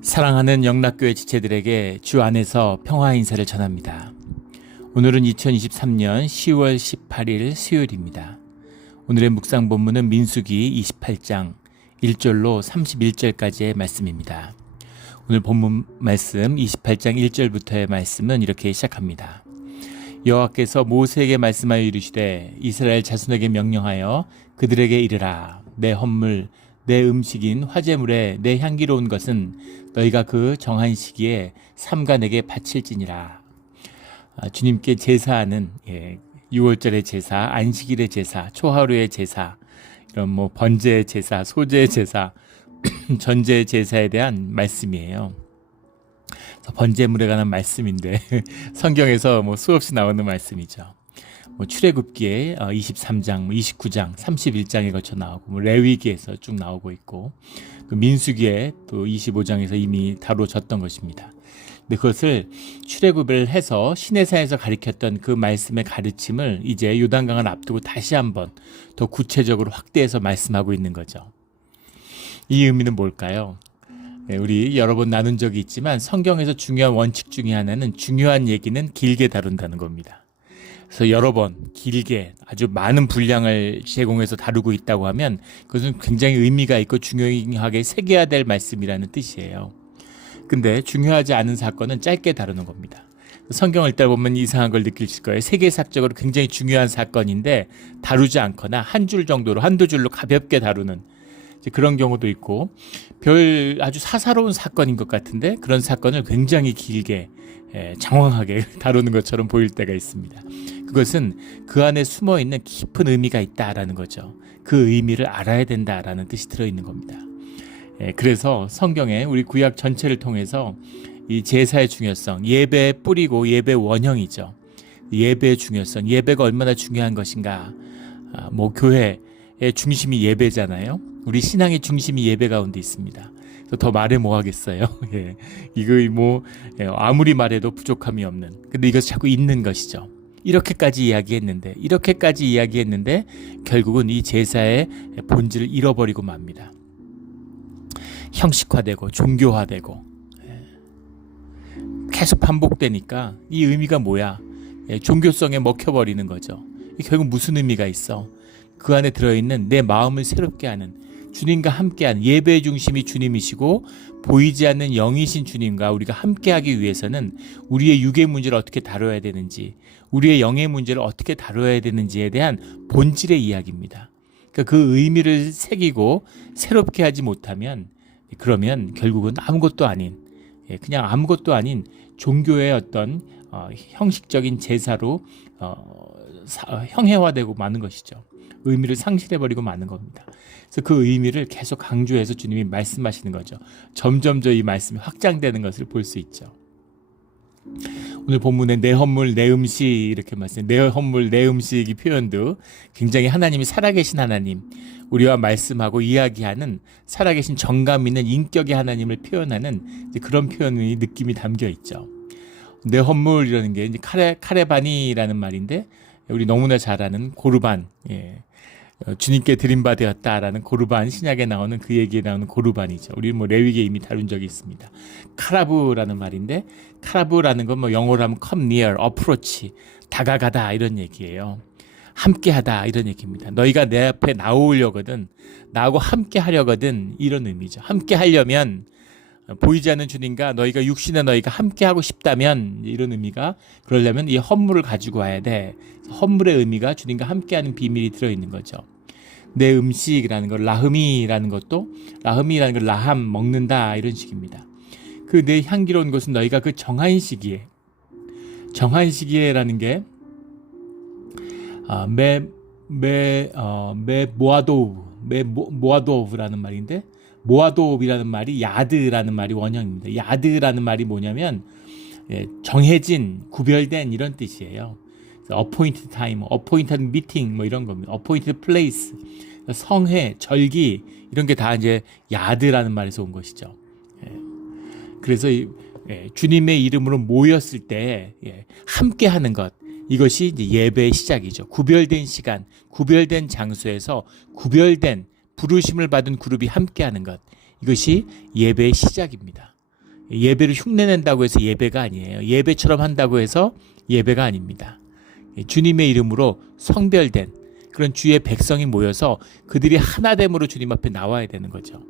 사랑하는 영락교회 지체들에게 주 안에서 평화 인사를 전합니다. 오늘은 2023년 10월 18일 수요일입니다. 오늘의 묵상 본문은 민수기 28장 1절로 31절까지의 말씀입니다. 오늘 본문 말씀 28장 1절부터의 말씀은 이렇게 시작합니다. 여호와께서 모세에게 말씀하여 이르시되 이스라엘 자손에게 명령하여 그들에게 이르라. 내 헌물 내 음식인 화제물에 내 향기로운 것은 너희가 그 정한 시기에 삼가 내게 바칠지니라. 주님께 제사하는 6월절의 제사, 안식일의 제사, 초하루의 제사, 이런 번제의 제사, 소제의 제사, 전제의 제사에 대한 말씀이에요. 번제물에 관한 말씀인데 성경에서 수없이 나오는 말씀이죠. 출애굽기에 23장, 29장, 31장에 거쳐 나오고 레위기에서 쭉 나오고 있고 민수기에 또 25장에서 이미 다뤄졌던 것입니다. 근데 그것을 출애굽을 해서 시내산에서 가르쳤던 그 말씀의 가르침을 이제 요단강을 앞두고 다시 한번 더 구체적으로 확대해서 말씀하고 있는 거죠. 이 의미는 뭘까요? 우리 여러 번 나눈 적이 있지만 성경에서 중요한 원칙 중에 하나는 중요한 얘기는 길게 다룬다는 겁니다. 그래서 여러 번 길게 아주 많은 분량을 제공해서 다루고 있다고 하면 그것은 굉장히 의미가 있고 중요하게 새겨야 될 말씀이라는 뜻이에요. 근데 중요하지 않은 사건은 짧게 다루는 겁니다. 성경을 읽다 보면 이상한 걸 느끼실 거예요. 세계사적으로 굉장히 중요한 사건인데 다루지 않거나 한 줄 정도로 한두 줄로 가볍게 다루는 그런 경우도 있고 아주 사사로운 사건인 것 같은데 그런 사건을 굉장히 길게 장황하게 다루는 것처럼 보일 때가 있습니다. 그것은 그 안에 숨어있는 깊은 의미가 있다라는 거죠. 그 의미를 알아야 된다라는 뜻이 들어있는 겁니다. 그래서 성경에 우리 구약 전체를 통해서 이 제사의 중요성, 예배의 뿌리고 예배의 원형이죠. 예배의 중요성, 예배가 얼마나 중요한 것인가. 교회의 중심이 예배잖아요. 우리 신앙의 중심이 예배 가운데 있습니다. 더 말해 뭐 하겠어요. 이거 아무리 말해도 부족함이 없는. 근데 이것이 자꾸 있는 것이죠. 이렇게까지 이야기했는데 결국은 이 제사의 본질을 잃어버리고 맙니다. 형식화되고 종교화되고 계속 반복되니까 이 의미가 뭐야? 종교성에 먹혀버리는 거죠. 결국 무슨 의미가 있어? 그 안에 들어있는 내 마음을 새롭게 하는 주님과 함께하는 예배의 중심이 주님이시고 보이지 않는 영이신 주님과 우리가 함께하기 위해서는 우리의 육의 문제를 어떻게 다뤄야 되는지 우리의 영의 문제를 어떻게 다뤄야 되는지에 대한 본질의 이야기입니다. 그러니까 그 의미를 새기고 새롭게 하지 못하면 그러면 결국은 그냥 아무것도 아닌 종교의 어떤 형식적인 제사로 형해화되고 마는 것이죠. 의미를 상실해버리고 마는 겁니다. 그래서 그 의미를 계속 강조해서 주님이 말씀하시는 거죠. 점점 이 말씀이 확장되는 것을 볼 수 있죠. 오늘 본문에 내 헌물 내 음식 이렇게 말씀, 내 헌물 내 음식 이 표현도 굉장히 하나님이 살아계신 하나님, 우리와 말씀하고 이야기하는 살아계신 정감 있는 인격의 하나님을 표현하는 그런 표현의 느낌이 담겨 있죠. 내 헌물이라는 게 이제 카레반이라는 말인데 우리 너무나 잘 아는 고르반, 주님께 드림바되었다라는 고르반, 신약에 나오는 그 얘기에 나오는 고르반이죠. 우리 레위기에 이미 다룬 적이 있습니다. 카라브라는 말인데 카라브라는 건 영어로 하면 come near, approach, 다가가다 이런 얘기예요. 함께하다 이런 얘기입니다. 너희가 내 앞에 나오려거든, 나하고 함께하려거든 이런 의미죠. 함께하려면 보이지 않는 주님과 너희가 육신의 너희가 함께하고 싶다면 이런 의미가, 그러려면 이 헌물을 가지고 와야 돼. 헌물의 의미가 주님과 함께하는 비밀이 들어있는 거죠. 내 음식이라는 것, 라흠이라는 것도 라흠이라는 걸 라함 먹는다 이런 식입니다. 그 내 향기로운 것은 너희가 그 정한 시기에라는 게 모아도브라는 말인데 모아도브라는 말이 야드라는 말이 원형입니다. 야드라는 말이 뭐냐면 정해진, 구별된 이런 뜻이에요. appointed time, appointed meeting 이런 겁니다. appointed place, 성회, 절기 이런 게 다 이제 야드라는 말에서 온 것이죠. 그래서 주님의 이름으로 모였을 때 함께하는 것, 이것이 이제 예배의 시작이죠. 구별된 시간, 구별된 장소에서 구별된 부르심을 받은 그룹이 함께하는 것, 이것이 예배의 시작입니다. 예배를 흉내낸다고 해서 예배가 아니에요. 예배처럼 한다고 해서 예배가 아닙니다. 주님의 이름으로 성별된 그런 주의 백성이 모여서 그들이 하나됨으로 주님 앞에 나와야 되는 거죠.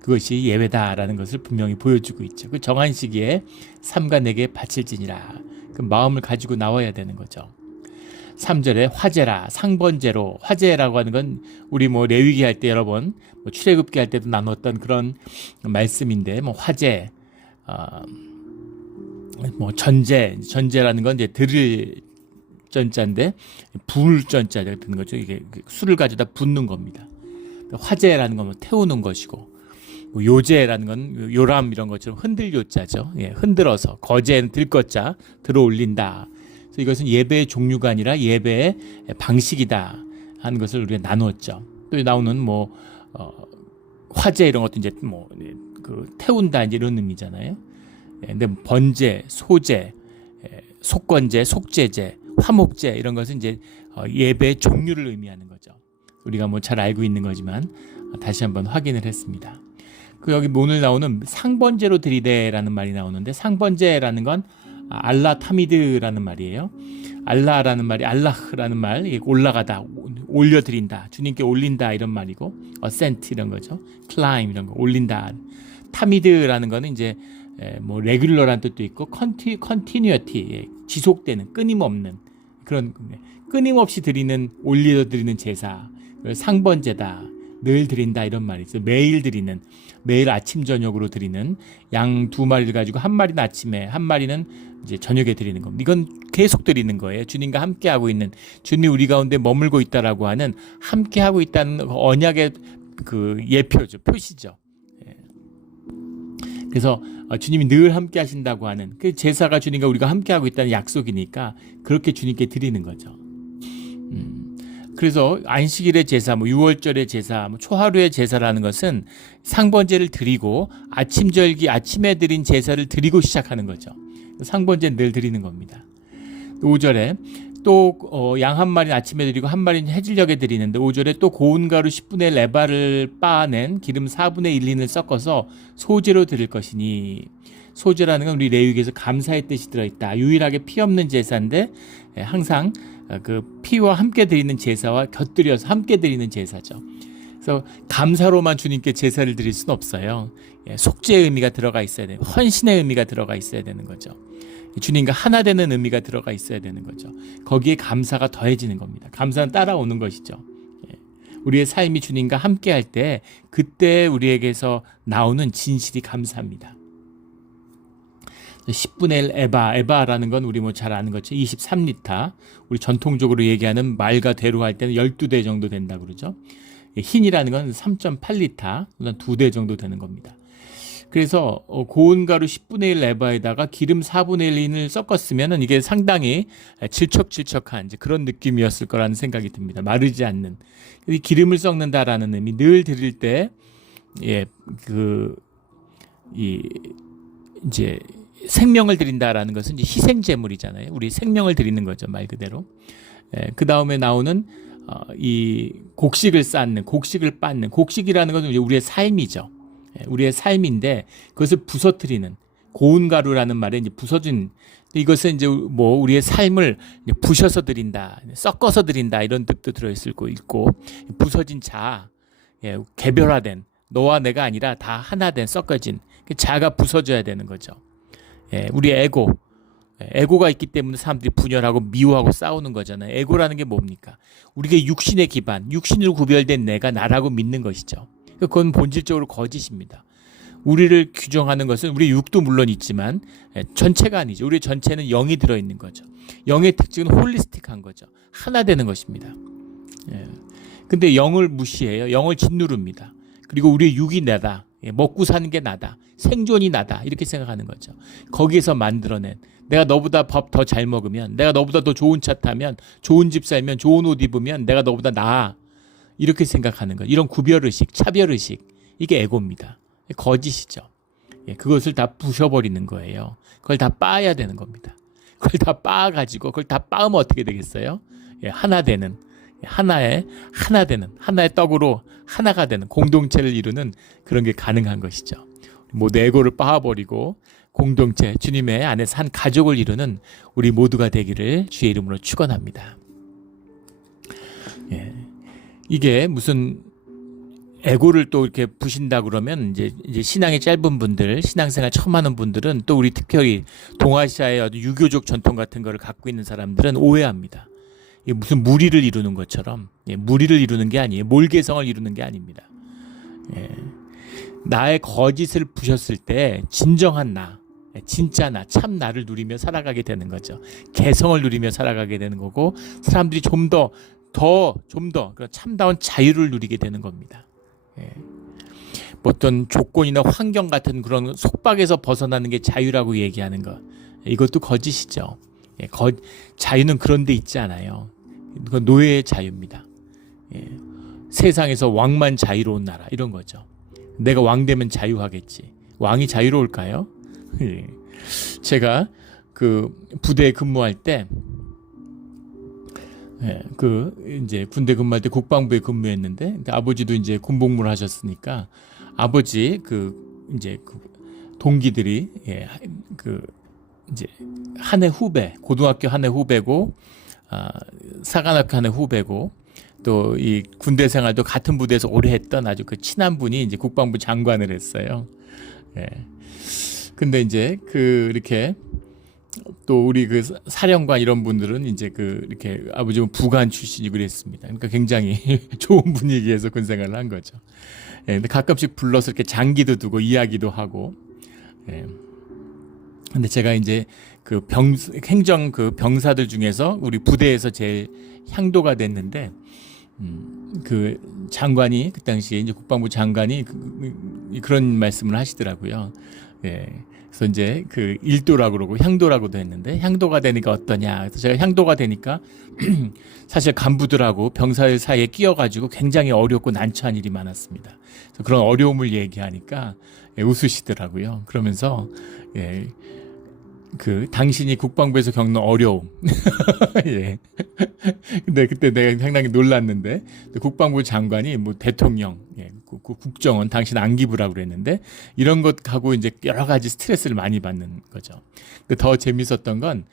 그것이 예배다라는 것을 분명히 보여주고 있죠. 그 정한 시기에 삼가 내게 바칠지니라. 그 마음을 가지고 나와야 되는 거죠. 3절에 화제라, 상번제로. 화제라고 하는 건 우리 레위기 할 때 여러 번 출애굽기 할 때도 나눴던 그런 말씀인데 화제, 전제라는 건 이제 들을 전자인데 불 전자가 되는 거죠. 이게 술을 가져다 붓는 겁니다. 화제라는 건 태우는 것이고, 요제라는 건 요람 이런 것처럼 흔들 요자죠. 흔들어서, 거제는 들것자 들어 올린다. 그래서 이것은 예배의 종류가 아니라 예배의 방식이다 하는 것을 우리가 나누었죠. 또 나오는 화제 이런 것도 이제 태운다 이제 이런 의미잖아요. 근데 번제, 소제, 속건제, 속제제, 화목제 이런 것은 이제 예배의 종류를 의미하는 거죠. 우리가 잘 알고 있는 거지만 다시 한번 확인을 했습니다. 그 여기 오늘 나오는 상번제로 드리되라는 말이 나오는데, 상번제라는 건 알라 타미드라는 말이에요. 알라라는 말이 알라흐라는 말, 올라가다, 올려드린다, 주님께 올린다 이런 말이고, 어센트 이런 거죠. 클라임 이런 거, 올린다. 타미드라는 거는 이제 레귤러란 뜻도 있고, 컨티뉴어티, 지속되는, 끊임없는 그런, 끊임없이 드리는, 올려드리는 제사, 상번제다, 늘 드린다 이런 말이 있어요. 매일 드리는, 매일 아침 저녁으로 드리는, 양 2마리를 가지고 1마리는 아침에, 1마리는 이제 저녁에 드리는 겁니다. 이건 계속 드리는 거예요. 주님과 함께 하고 있는, 주님이 우리 가운데 머물고 있다라고 하는, 함께 하고 있다는 언약의 그 예표죠, 표시죠. 그래서 주님이 늘 함께 하신다고 하는 그 제사가 주님과 우리가 함께 하고 있다는 약속이니까 그렇게 주님께 드리는 거죠. 그래서 안식일의 제사, 유월절의 제사, 초하루의 제사라는 것은 상번제를 드리고 아침절기 아침에 드린 제사를 드리고 시작하는 거죠. 상번제는 늘 드리는 겁니다. 5절에 또 양 1마리는 아침에 드리고 1마리는 해질녘에 드리는데, 5절에 또 고운 가루 10분의 1 레바를 빻아낸 기름 4분의 1, 2를 섞어서 소제로 드릴 것이니. 소제라는 건 우리 레위기에서 감사의 뜻이 들어있다. 유일하게 피 없는 제사인데 항상 그 피와 함께 드리는 제사와 곁들여서 함께 드리는 제사죠. 그래서 감사로만 주님께 제사를 드릴 수는 없어요. 속죄의 의미가 들어가 있어야 돼요. 헌신의 의미가 들어가 있어야 되는 거죠. 주님과 하나 되는 의미가 들어가 있어야 되는 거죠. 거기에 감사가 더해지는 겁니다. 감사는 따라오는 것이죠. 우리의 삶이 주님과 함께 할 때 그때 우리에게서 나오는 진실이 감사합니다. 10분의 1 에바라는 건 우리 잘 아는 것처럼 23리터, 우리 전통적으로 얘기하는 말과 대로 할 때는 12대 정도 된다 그러죠. 흰이라는 건 3.8리터, 2대 정도 되는 겁니다. 그래서 고운 가루 10분의 1 에바에다가 기름 4분의 1을 섞었으면 이게 상당히 질척질척한 이제 그런 느낌이었을 거라는 생각이 듭니다. 마르지 않는. 기름을 섞는다라는 의미, 늘 드릴 때 이제 생명을 드린다라는 것은 이제 희생 제물이잖아요. 우리 생명을 드리는 거죠, 말 그대로. 그 다음에 나오는 이 곡식을 쌓는, 곡식을 빻는, 곡식이라는 것은 우리의 삶이죠. 우리의 삶인데 그것을 부서뜨리는, 고운 가루라는 말에 이제 부서진, 이것은 이제 우리의 삶을 부셔서 드린다, 섞어서 드린다 이런 뜻도 들어있을 거 있고, 부서진 자, 개별화된, 너와 내가 아니라 다 하나 된 섞어진 자가 부서져야 되는 거죠. 우리의 에고가 있기 때문에 사람들이 분열하고 미워하고 싸우는 거잖아요. 에고라는 게 뭡니까? 우리가 육신의 기반, 육신으로 구별된 내가 나라고 믿는 것이죠. 그건 본질적으로 거짓입니다. 우리를 규정하는 것은 우리 육도 물론 있지만 전체가 아니죠. 우리 전체는 영이 들어있는 거죠. 영의 특징은 홀리스틱한 거죠. 하나 되는 것입니다. 근데 영을 무시해요. 영을 짓누릅니다. 그리고 우리의 육이 나다, 먹고 사는 게 나다, 생존이 나다 이렇게 생각하는 거죠. 거기에서 만들어낸, 내가 너보다 밥 더 잘 먹으면, 내가 너보다 더 좋은 차 타면, 좋은 집 살면, 좋은 옷 입으면 내가 너보다 나아, 이렇게 생각하는 거. 이런 구별의식, 차별의식, 이게 에고입니다. 거짓이죠. 그것을 다 부셔버리는 거예요. 그걸 다 빻아야 되는 겁니다. 그걸 다 빻아가지고, 그걸 다 빻으면 어떻게 되겠어요? 하나 되는, 하나 되는, 하나의 떡으로 하나가 되는 공동체를 이루는 그런 게 가능한 것이죠. 모두 에고를 빻아버리고 공동체, 주님의 안에서 한 가족을 이루는 우리 모두가 되기를 주의 이름으로 축원합니다. 예. 이게 무슨 에고를 또 이렇게 부신다 그러면 이제 신앙이 짧은 분들, 신앙생활 처음 하는 분들은 또 우리 특별히 동아시아의 어떤 유교적 전통 같은 거를 갖고 있는 사람들은 오해합니다. 이게 무슨 무리를 이루는 것처럼, 무리를 이루는 게 아니에요. 몰개성을 이루는 게 아닙니다. 예. 나의 거짓을 부셨을 때 진정한 나, 진짜 나, 참 나를 누리며 살아가게 되는 거죠. 개성을 누리며 살아가게 되는 거고, 사람들이 좀 더 참다운 자유를 누리게 되는 겁니다. 예. 어떤 조건이나 환경 같은 그런 속박에서 벗어나는 게 자유라고 얘기하는 것, 이것도 거짓이죠. 예. 자유는 그런 데 있지 않아요. 그건 노예의 자유입니다. 예. 세상에서 왕만 자유로운 나라, 이런 거죠. 내가 왕 되면 자유하겠지. 왕이 자유로울까요? 예. 제가 그 부대에 근무할 때, 이제 군대 근무할 때 국방부에 근무했는데, 아버지도 이제 군복무를 하셨으니까 아버지 이제 동기들이 이제 한 해 후배, 고등학교 한 해 후배고, 사관학교 한 해 후배고, 또 이 군대 생활도 같은 부대에서 오래 했던 아주 친한 분이 이제 국방부 장관을 했어요. 예. 근데 이제 이렇게 또 우리 사령관 이런 분들은 이제 이렇게 아버지는 부관 출신이고 그랬습니다. 그러니까 굉장히 좋은 분위기에서 군 생활을 한 거죠. 예. 근데 가끔씩 불러서 이렇게 장기도 두고 이야기도 하고. 예. 근데 제가 이제 행정 병사들 중에서 우리 부대에서 제일 향도가 됐는데, 장관이, 그 당시에 이제 국방부 장관이 그런 말씀을 하시더라고요. 예. 그래서 이제 일도라고 그러고 향도라고도 했는데, 향도가 되니까 어떠냐. 그래서 제가 향도가 되니까 사실 간부들하고 병사들 사이에 끼어가지고 굉장히 어렵고 난처한 일이 많았습니다. 그래서 그런 어려움을 얘기하니까 웃으시더라고요. 그러면서 당신이 국방부에서 겪는 어려움. 예. 근데 그때 내가 상당히 놀랐는데, 국방부 장관이 대통령, 국정원, 당신 안기부라고 그랬는데, 이런 것하고 이제 여러 가지 스트레스를 많이 받는 거죠. 근데 더 재밌었던 건,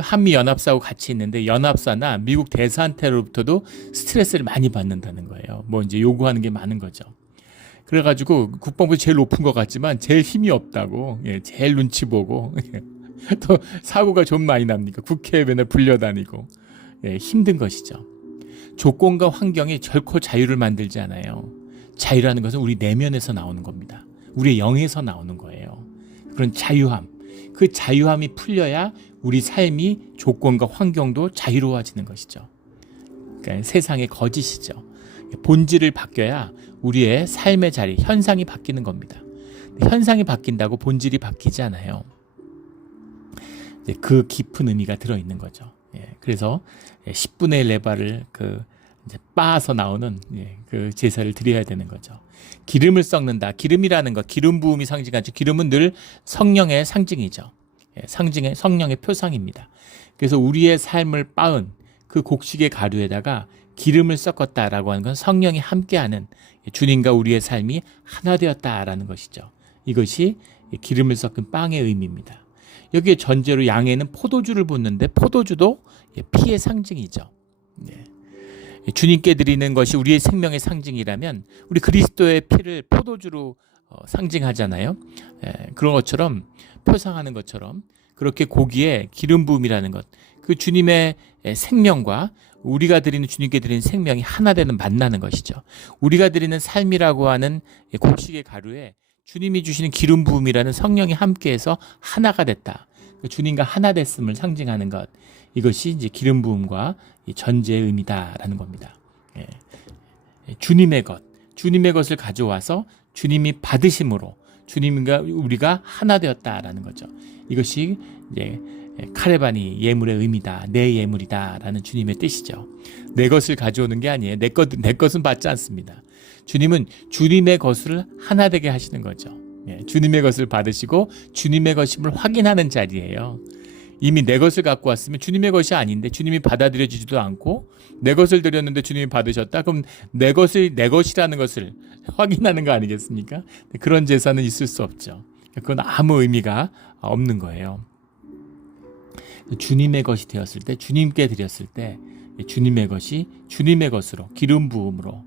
한미 연합사하고 같이 있는데, 연합사나 미국 대사한테로부터도 스트레스를 많이 받는다는 거예요. 이제 요구하는 게 많은 거죠. 그래가지고 국방부 제일 높은 것 같지만 제일 힘이 없다고, 제일 눈치 보고, 또 사고가 좀 많이 납니까? 국회에 맨날 불려다니고, 힘든 것이죠. 조건과 환경이 결코 자유를 만들지 않아요. 자유라는 것은 우리 내면에서 나오는 겁니다. 우리의 영에서 나오는 거예요. 그런 자유함, 그 자유함이 풀려야 우리 삶이, 조건과 환경도 자유로워지는 것이죠. 그러니까 세상의 거짓이죠. 본질을 바뀌어야 우리의 삶의 자리, 현상이 바뀌는 겁니다. 현상이 바뀐다고 본질이 바뀌지 않아요. 그 깊은 의미가 들어있는 거죠. 그래서 10분의 1 레바를 이제 빻아서 나오는 그 제사를 드려야 되는 거죠. 기름을 섞는다. 기름이라는 것, 기름 부음이 상징하죠. 기름은 늘 성령의 상징이죠. 성령의 표상입니다. 그래서 우리의 삶을 빻은 그 곡식의 가루에다가 기름을 섞었다라고 하는 건 성령이 함께하는, 주님과 우리의 삶이 하나 되었다라는 것이죠. 이것이 기름을 섞은 빵의 의미입니다. 여기에 전제로 양에는 포도주를 붓는데, 포도주도 피의 상징이죠. 주님께 드리는 것이 우리의 생명의 상징이라면, 우리 그리스도의 피를 포도주로 상징하잖아요. 그런 것처럼, 표상하는 것처럼, 그렇게 고기에 기름 부음이라는 것, 그 주님의 생명과 우리가 드리는, 주님께 드리는 생명이 하나 되는, 만나는 것이죠. 우리가 드리는 삶이라고 하는 곡식의 가루에 주님이 주시는 기름 부음이라는 성령이 함께해서 하나가 됐다. 주님과 하나 됐음을 상징하는 것, 이것이 이제 기름 부음과 전제의 의미다라는 겁니다. 주님의 것을 가져와서 주님이 받으심으로 주님과 우리가 하나 되었다라는 거죠. 이것이 이제 카레바니, 예물의 의미다, 내 예물이다라는 주님의 뜻이죠. 내 것을 가져오는 게 아니에요. 내 것은 받지 않습니다. 주님은 주님의 것을 하나 되게 하시는 거죠. 주님의 것을 받으시고 주님의 것임을 확인하는 자리예요. 이미 내 것을 갖고 왔으면 주님의 것이 아닌데 주님이 받아들여지지도 않고 내 것을 드렸는데 주님이 받으셨다? 그럼 내 것이 내 것이라는 것을 확인하는 거 아니겠습니까? 그런 제사는 있을 수 없죠. 그건 아무 의미가 없는 거예요. 주님의 것이 되었을 때, 주님께 드렸을 때 주님의 것이 주님의 것으로 기름 부음으로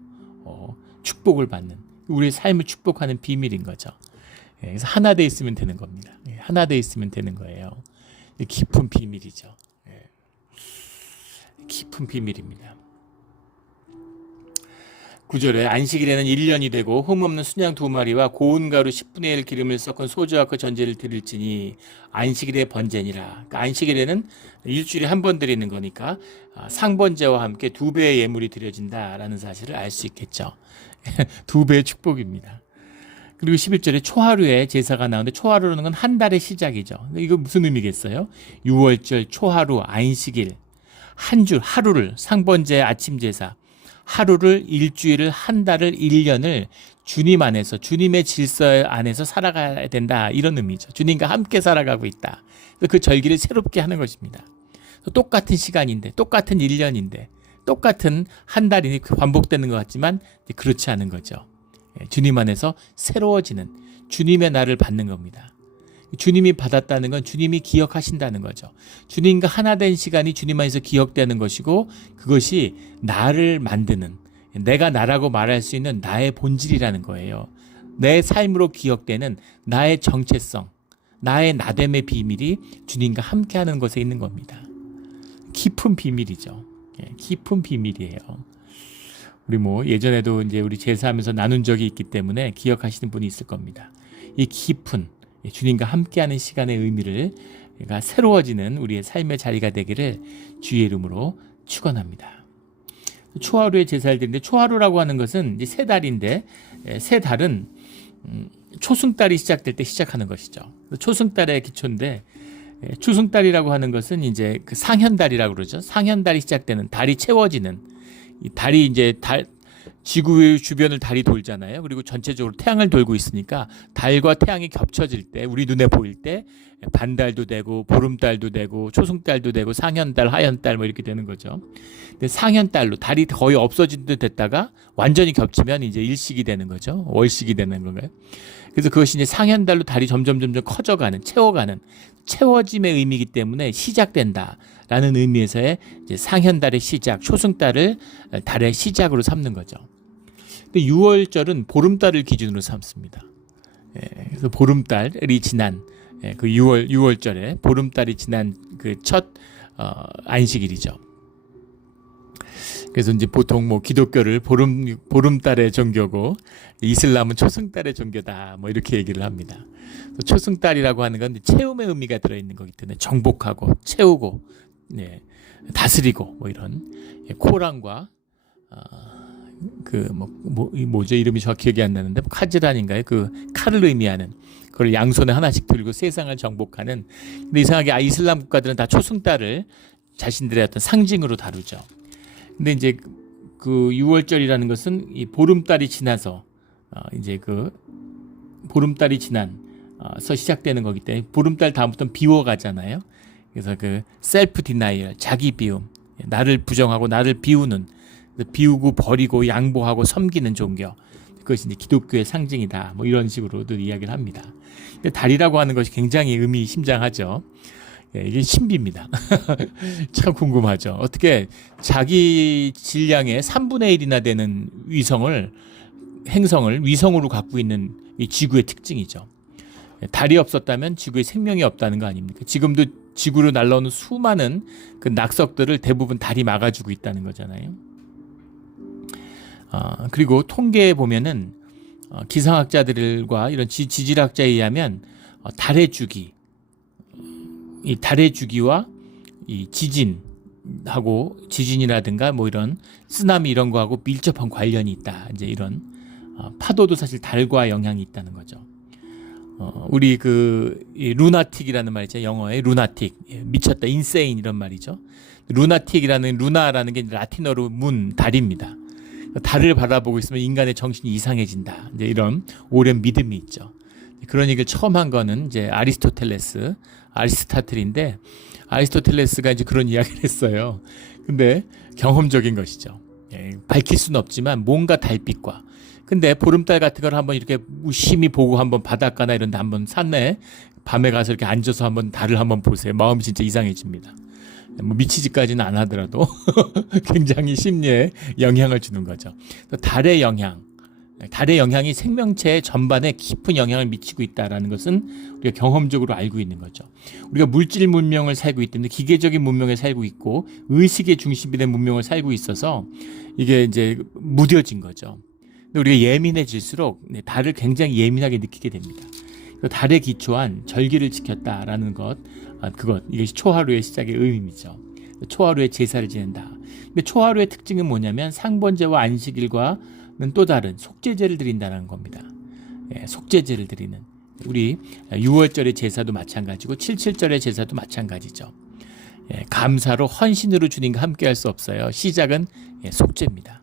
축복을 받는, 우리의 삶을 축복하는 비밀인 거죠. 그래서 하나 돼 있으면 되는 겁니다. 하나 돼 있으면 되는 거예요. 깊은 비밀이죠. 깊은 비밀입니다. 9절에 안식일에는 1년이 되고 흠없는 순양 2마리와 고운 가루 10분의 1 기름을 섞은 소주와 그 전제를 드릴지니 안식일의 번제니라. 그러니까 안식일에는 일주일에 한 번 드리는 거니까 상번제와 함께 2배의 예물이 드려진다라는 사실을 알 수 있겠죠. 2배의 축복입니다. 그리고 11절에 초하루에 제사가 나오는데 초하루라는 건 한 달의 시작이죠. 이거 무슨 의미겠어요? 6월절, 초하루, 안식일, 한 줄, 하루를, 상번제, 아침 제사, 하루를, 일주일을, 한 달을, 1년을 주님 안에서, 주님의 질서 안에서 살아가야 된다, 이런 의미죠. 주님과 함께 살아가고 있다. 그 절기를 새롭게 하는 것입니다. 똑같은 시간인데, 똑같은 1년인데, 똑같은 한 달이 반복되는 것 같지만 그렇지 않은 거죠. 주님 안에서 새로워지는, 주님의 나를 받는 겁니다. 주님이 받았다는 건 주님이 기억하신다는 거죠. 주님과 하나 된 시간이 주님 안에서 기억되는 것이고, 그것이 나를 만드는, 내가 나라고 말할 수 있는 나의 본질이라는 거예요. 내 삶으로 기억되는 나의 정체성, 나의 나됨의 비밀이 주님과 함께하는 것에 있는 겁니다. 깊은 비밀이죠. 깊은 비밀이에요. 우리 예전에도 이제 우리 제사하면서 나눈 적이 있기 때문에 기억하시는 분이 있을 겁니다. 이 깊은 주님과 함께하는 시간의 의미를 새로워지는 우리의 삶의 자리가 되기를 주의 이름으로 축원합니다. 초하루에 제사를 드리는데, 초하루라고 하는 것은 이제 세 달인데, 세 달은 초승달이 시작될 때 시작하는 것이죠. 초승달의 기초인데, 초승달이라고 하는 것은 이제 그 상현달이라고 그러죠. 상현달이 시작되는, 달이 채워지는, 이 달이 이제 지구 주변을 달이 돌잖아요. 그리고 전체적으로 태양을 돌고 있으니까 달과 태양이 겹쳐질 때, 우리 눈에 보일 때 반달도 되고 보름달도 되고 초승달도 되고 상현달, 하현달 이렇게 되는 거죠. 근데 상현달로 달이 거의 없어진 듯 됐다가 완전히 겹치면 이제 일식이 되는 거죠. 월식이 되는 건가요? 그래서 그것이 이제 상현달로 달이 점점 커져가는, 채워가는, 채워짐의 의미이기 때문에 시작된다라는 의미에서의 이제 상현달의 시작, 초승달을 달의 시작으로 삼는 거죠. 근데 6월절은 보름달을 기준으로 삼습니다. 그래서 보름달이 지난 그 6월절에 보름달이 지난 그 첫 안식일이죠. 그래서 이제 보통 기독교를 보름달의 종교고 이슬람은 초승달의 종교다 이렇게 얘기를 합니다. 초승달이라고 하는 건 채움의 의미가 들어있는 거기 때문에 정복하고 채우고 다스리고 이런 코란과 뭐죠, 이름이 정확히 기억이 안 나는데 카즈란인가요? 그 칼을 의미하는, 그걸 양손에 하나씩 들고 세상을 정복하는. 근데 이상하게 이슬람 국가들은 다 초승달을 자신들의 어떤 상징으로 다루죠. 근데 이제 그 6월절이라는 것은 이 보름달이 지나서 이제 그 보름달이 지나서 시작되는 거기 때문에 보름달 다음부터는 비워가잖아요. 그래서 그 셀프 디나이얼, 자기 비움, 나를 부정하고 나를 비우는, 비우고 버리고 양보하고 섬기는 종교, 그것이 이제 기독교의 상징이다. 이런 식으로도 이야기를 합니다. 근데 달이라고 하는 것이 굉장히 의미심장하죠. 이게 신비입니다. 참 궁금하죠. 어떻게 자기 질량의 3분의 1이나 되는 행성을 위성으로 갖고 있는 이 지구의 특징이죠. 달이 없었다면 지구에 생명이 없다는 거 아닙니까? 지금도 지구로 날라오는 수많은 그 낙석들을 대부분 달이 막아주고 있다는 거잖아요. 그리고 통계에 보면은 기상학자들과 이런 지질학자에 의하면 달의 주기, 이 달의 주기와 이 지진이라든가 이런 쓰나미 이런 거하고 밀접한 관련이 있다. 이제 이런 파도도 사실 달과 영향이 있다는 거죠. 우리 이 루나틱이라는 말 있죠. 영어의 루나틱, 미쳤다, 인세인 이런 말이죠. 루나라는 게 라틴어로 달입니다. 달을 바라보고 있으면 인간의 정신이 이상해진다. 이제 이런 오랜 믿음이 있죠. 그런 얘기를 처음 한 거는 이제 아리스토텔레스인데 아리스토텔레스가 이제 그런 이야기를 했어요. 근데 경험적인 것이죠. 밝힐 수는 없지만 뭔가 달빛과 근데 보름달 같은 걸 한번 이렇게 무심히 보고 한번 바닷가나 이런 데 한번 산에 밤에 가서 이렇게 앉아서 한번 달을 한번 보세요. 마음이 진짜 이상해집니다. 뭐 미치지까지는 안 하더라도 굉장히 심리에 영향을 주는 거죠. 달의 영향이 생명체 전반에 깊은 영향을 미치고 있다는 것은 우리가 경험적으로 알고 있는 거죠. 우리가 물질 문명을 살고 있는데 기계적인 문명에 살고 있고 의식의 중심이 된 문명을 살고 있어서 이게 이제 무뎌진 거죠. 근데 우리가 예민해질수록 달을 굉장히 예민하게 느끼게 됩니다. 달에 기초한 절기를 지켰다라는 이것이 초하루의 시작의 의미죠. 초하루에 제사를 지낸다. 근데 초하루의 특징은 뭐냐면 상번제와 안식일과는 또 다른 속죄제를 드린다는 겁니다. 속죄제를 드리는 우리 6월절의 제사도 마찬가지고 77절의 제사도 마찬가지죠. 감사로 헌신으로 주님과 함께할 수 없어요. 시작은 속죄입니다.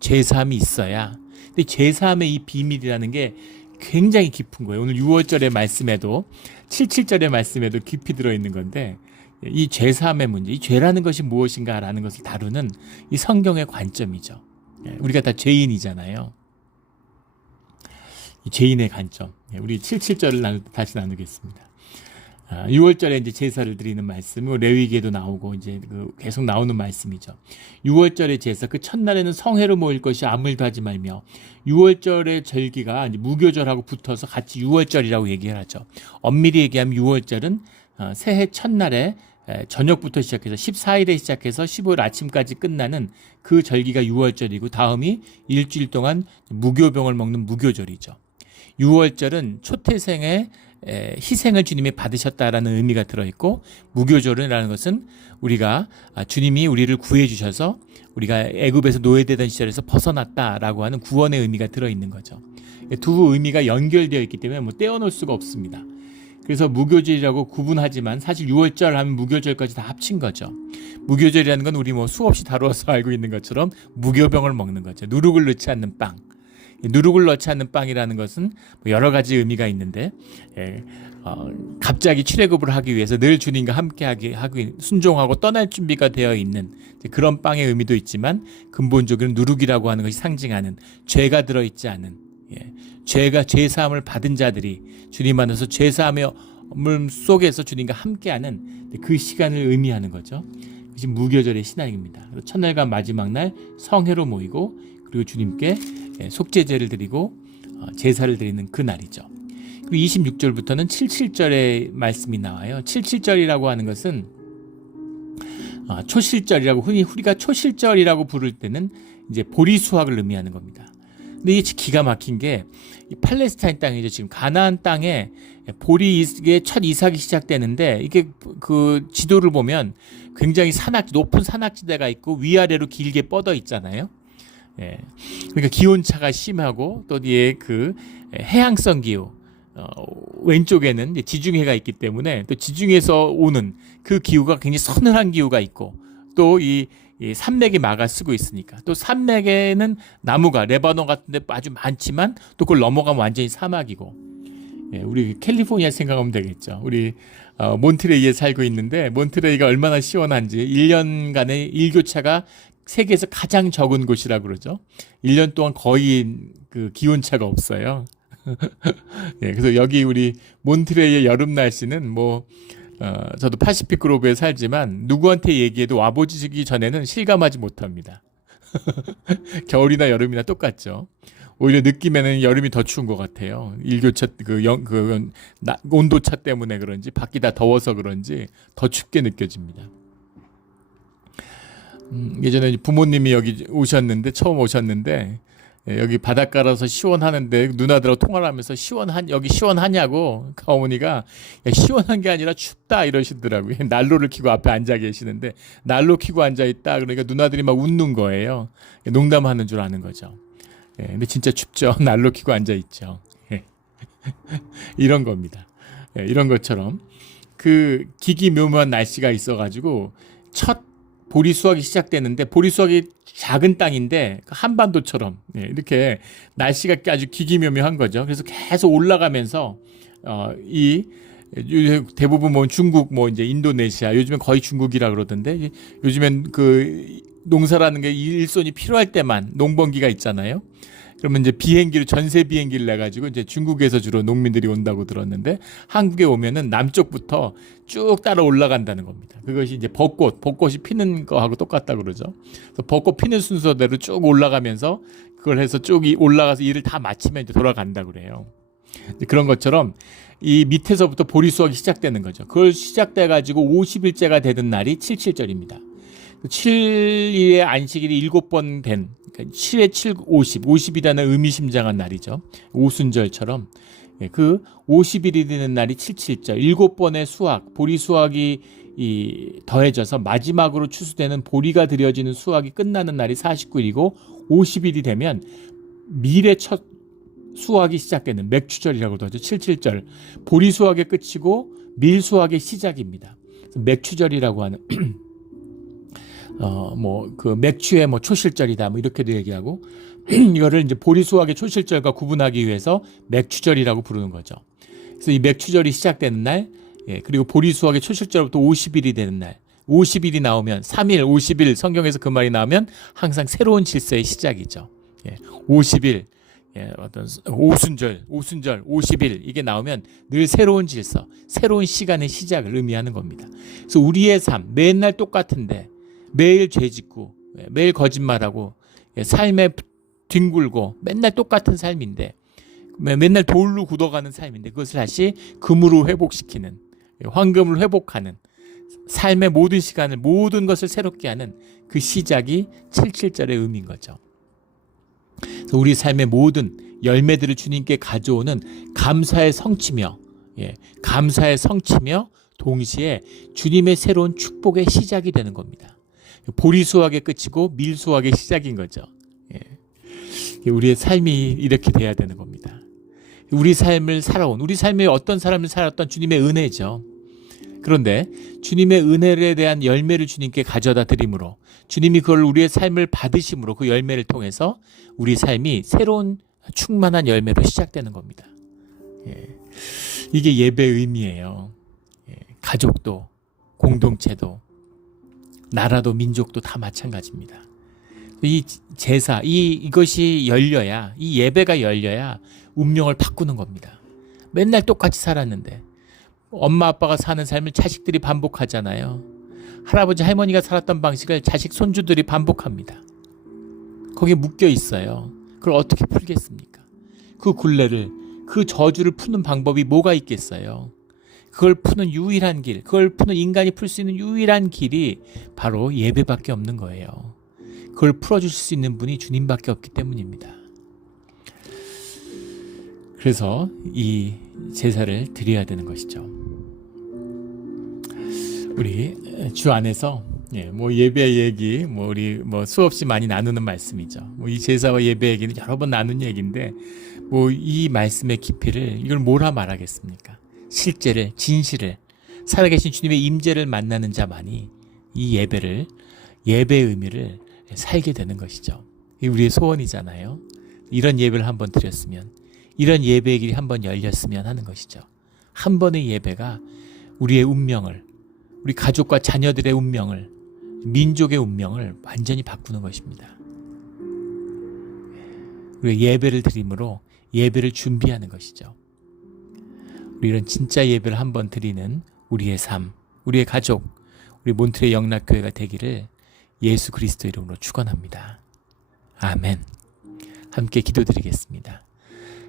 제사함이 있어야. 근데 제사함의 이 비밀이라는 게 굉장히 깊은 거예요. 오늘 6월절의 말씀에도 77절의 말씀에도 깊이 들어있는 건데 이 죄사함의 문제, 이 죄라는 것이 무엇인가라는 것을 다루는 이 성경의 관점이죠. 우리가 다 죄인이잖아요. 이 죄인의 관점. 우리 77절을 다시 나누겠습니다. 6월절에 이제 제사를 드리는 말씀, 레위기에도 나오고 이제 계속 나오는 말씀이죠. 6월절의 제사, 그 첫날에는 성회로 모일 것이 아무 일도 하지 말며 6월절의 절기가 이제 무교절하고 붙어서 같이 6월절이라고 얘기를 하죠. 엄밀히 얘기하면 6월절은 새해 첫날에 저녁부터 시작해서 14일에 시작해서 15일 아침까지 끝나는 그 절기가 6월절이고 다음이 일주일 동안 무교병을 먹는 무교절이죠. 6월절은 초태생의 희생을 주님이 받으셨다라는 의미가 들어있고 무교절이라는 것은 우리가 주님이 우리를 구해 주셔서 우리가 애굽에서 노예되던 시절에서 벗어났다라고 하는 구원의 의미가 들어있는 거죠. 두 의미가 연결되어 있기 때문에 뭐 떼어놓을 수가 없습니다. 그래서 무교절이라고 구분하지만 사실 6월절 하면 무교절까지 다 합친 거죠. 무교절이라는 건 우리 뭐 수없이 다루어서 알고 있는 것처럼 무교병을 먹는 거죠. 누룩을 넣지 않는 빵. 누룩을 넣지 않는 빵이라는 것은 여러 가지 의미가 있는데 갑자기 출애굽을 하기 위해서 늘 주님과 함께하기 순종하고 떠날 준비가 되어 있는 그런 빵의 의미도 있지만 근본적으로는 누룩이라고 하는 것이 상징하는 죄가 들어있지 않은 죄사함을 받은 자들이 주님 안에서 죄사함의 속에서 주님과 함께하는 그 시간을 의미하는 거죠. 그것이 무교절의 신앙입니다. 첫날과 마지막 날 성회로 모이고 그리고 주님께 속죄제를 드리고 제사를 드리는 그 날이죠. 그리고 26절부터는 77절의 말씀이 나와요. 77절이라고 하는 것은 초실절이라고 흔히 우리가 초실절이라고 부를 때는 이제 보리수확을 의미하는 겁니다. 근데 이게 기가 막힌 게 이 팔레스타인 땅이죠. 지금 가나안 땅에 보리의 첫 이삭이 시작되는데 이게 그 지도를 보면 굉장히 높은 산악지대가 있고 위아래로 길게 뻗어 있잖아요. 그러니까 기온차가 심하고 또 그 해양성 기후 왼쪽에는 지중해가 있기 때문에 또 지중해에서 오는 그 기후가 굉장히 서늘한 기후가 있고 또 이 산맥이 막아 쓰고 있으니까 또 산맥에는 나무가 레바논 같은 데 아주 많지만 또 그걸 넘어가면 완전히 사막이고 우리 캘리포니아 생각하면 되겠죠. 우리 몬트레이에 살고 있는데 몬트레이가 얼마나 시원한지 1년간의 일교차가 세계에서 가장 적은 곳이라고 그러죠. 1년 동안 거의 그 기온차가 없어요. 그래서 여기 우리 몬트레이의 여름 날씨는 저도 파시픽 그로브에 살지만 누구한테 얘기해도 와보시기 전에는 실감하지 못합니다. 겨울이나 여름이나 똑같죠. 오히려 느낌에는 여름이 더 추운 것 같아요. 일교차 온도차 때문에 그런지 밖이 다 더워서 그런지 더 춥게 느껴집니다. 예전에 부모님이 여기 처음 오셨는데 여기 바닷가라서 시원하는데 누나들하고 통화를 하면서 여기 시원하냐고 그 어머니가 시원한 게 아니라 춥다 이러시더라고요. 난로를 켜고 앞에 앉아 계시는데 난로 켜고 앉아 있다 그러니까 누나들이 막 웃는 거예요. 농담하는 줄 아는 거죠. 근데 진짜 춥죠. 난로 켜고 앉아 있죠. 이런 겁니다. 이런 것처럼 그 기기묘묘한 날씨가 있어가지고 첫 보리 수확이 시작되는데, 보리 수확이 작은 땅인데 한반도처럼 이렇게 날씨가 아주 기기묘묘한 거죠. 그래서 계속 올라가면서 이 대부분 뭐 중국, 뭐 이제 인도네시아, 요즘엔 거의 중국이라 그러던데, 요즘엔 그 농사라는 게 일손이 필요할 때만 농번기가 있잖아요. 그러면 이제 비행기로, 전세 비행기를 내가지고 이제 중국에서 주로 농민들이 온다고 들었는데, 한국에 오면은 남쪽부터 쭉 따라 올라간다는 겁니다. 그것이 이제 벚꽃이 피는 거하고 똑같다 그러죠. 그래서 벚꽃 피는 순서대로 쭉 올라가면서 그걸 해서 쭉 올라가서 일을 다 마치면 이제 돌아간다 그래요. 그런 것처럼 이 밑에서부터 보리 수확이 시작되는 거죠. 그걸 시작돼가지고 50일째가 되는 날이 칠칠절입니다. 7일의 안식일이 7번 된, 그러니까 7에 7, 50이라는 의미심장한 날이죠. 오순절처럼 그 50일이 되는 날이 칠칠절, 7번의 수확, 보리 수확이 더해져서 마지막으로 추수되는 보리가 드려지는 수확이 끝나는 날이 49일이고, 50일이 되면 밀의 첫 수확이 시작되는 맥추절이라고도 하죠. 칠칠절, 보리 수확의 끝이고 밀 수확의 시작입니다. 맥추절이라고 하는 그 맥추의 뭐 초실절이다, 뭐 이렇게도 얘기하고, 이거를 이제 보리 수확의 초실절과 구분하기 위해서 맥추절이라고 부르는 거죠. 그래서 이 맥추절이 시작되는 날, 그리고 보리 수확의 초실절부터 50일이 되는 날, 50일이 나오면 3일, 50일, 성경에서 그 말이 나오면 항상 새로운 질서의 시작이죠. 50일, 어떤 오순절, 50일 이게 나오면 늘 새로운 질서, 새로운 시간의 시작을 의미하는 겁니다. 그래서 우리의 삶, 맨날 똑같은데 매일 죄짓고 매일 거짓말하고 삶에 뒹굴고 맨날 똑같은 삶인데, 맨날 돌로 굳어가는 삶인데, 그것을 다시 금으로 회복시키는, 황금을 회복하는, 삶의 모든 시간을, 모든 것을 새롭게 하는 그 시작이 칠칠절의 의미인 거죠. 그래서 우리 삶의 모든 열매들을 주님께 가져오는 감사의 성취며, 감사의 성취며 동시에 주님의 새로운 축복의 시작이 되는 겁니다. 보리 수확의 끝이고 밀 수확의 시작인 거죠. 우리의 삶이 이렇게 돼야 되는 겁니다. 우리 삶을 살아온, 우리 삶에 어떤 사람을 살았던 주님의 은혜죠. 그런데 주님의 은혜에 대한 열매를 주님께 가져다 드림으로, 주님이 그걸 우리의 삶을 받으심으로 그 열매를 통해서 우리 삶이 새로운 충만한 열매로 시작되는 겁니다. 이게 예배의 의미예요. 가족도, 공동체도, 나라도, 민족도 다 마찬가지입니다. 이 제사, 이것이 열려야, 이 예배가 열려야 운명을 바꾸는 겁니다. 맨날 똑같이 살았는데 엄마 아빠가 사는 삶을 자식들이 반복하잖아요. 할아버지 할머니가 살았던 방식을 자식 손주들이 반복합니다. 거기에 묶여 있어요. 그걸 어떻게 풀겠습니까? 그 굴레를, 그 저주를 푸는 방법이 뭐가 있겠어요? 그걸 푸는 유일한 길, 그걸 푸는 인간이 풀 수 있는 유일한 길이 바로 예배밖에 없는 거예요. 그걸 풀어주실 수 있는 분이 주님밖에 없기 때문입니다. 그래서 이 제사를 드려야 되는 것이죠. 우리 주 안에서 뭐 예배 얘기, 우리 수없이 많이 나누는 말씀이죠. 이 제사와 예배 얘기는 여러 번 나눈 얘기인데, 이 말씀의 깊이를 이걸 뭐라 말하겠습니까? 실제를, 진실을, 살아계신 주님의 임재를 만나는 자만이 이 예배의 의미를 살게 되는 것이죠. 이게 우리의 소원이잖아요. 이런 예배를 한번 드렸으면, 이런 예배의 길이 한번 열렸으면 하는 것이죠. 한 번의 예배가 우리의 운명을, 우리 가족과 자녀들의 운명을, 민족의 운명을 완전히 바꾸는 것입니다. 우리가 예배를 드림으로 예배를 준비하는 것이죠. 우리 이런 진짜 예배를 한번 드리는 우리의 삶, 우리의 가족, 우리 몬트레 영락교회가 되기를 예수 그리스도 이름으로 축원합니다. 아멘. 함께 기도드리겠습니다.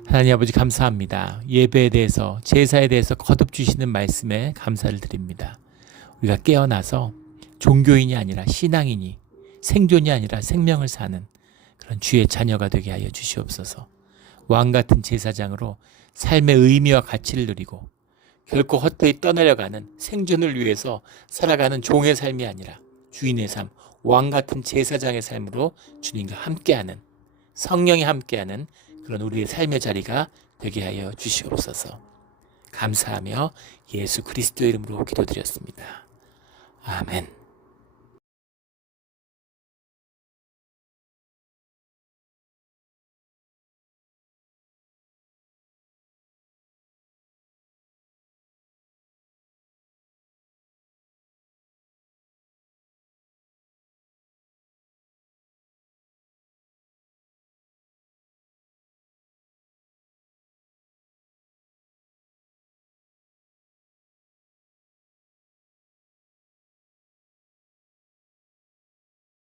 하나님 아버지, 감사합니다. 예배에 대해서, 제사에 대해서 거듭 주시는 말씀에 감사를 드립니다. 우리가 깨어나서 종교인이 아니라 신앙인이, 생존이 아니라 생명을 사는 그런 주의 자녀가 되게 하여 주시옵소서. 왕같은 제사장으로 삶의 의미와 가치를 누리고 결코 헛되이 떠내려가는, 생존을 위해서 살아가는 종의 삶이 아니라 주인의 삶, 왕같은 제사장의 삶으로 주님과 함께하는, 성령이 함께하는 그런 우리의 삶의 자리가 되게 하여 주시옵소서. 감사하며 예수 그리스도의 이름으로 기도드렸습니다. 아멘.